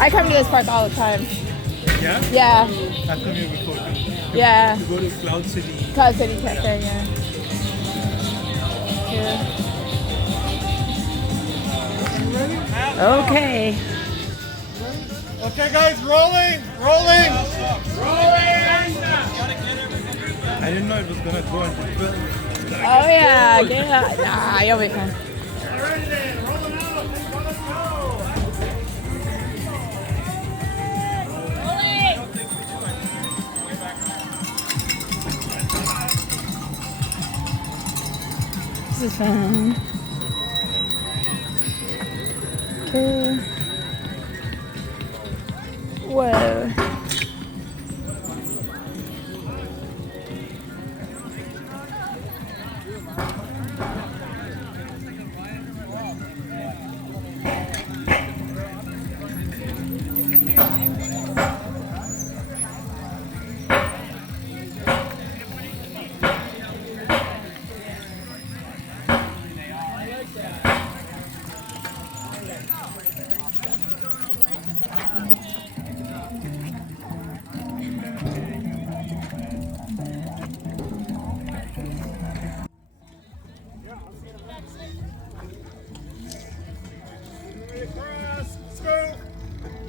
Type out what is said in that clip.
I come to this park all the time. Yeah? Yeah. I've come here before too. Yeah. To go to Cloud City. Cloud City Cafe, yeah. Yeah. Okay. Okay guys, rolling! Rolling! I didn't know it was gonna go into film. Oh yeah, get it out. Nah, you'll be fine. Alright then, rolling out! Let's go! This is fun. Okay. Whoa.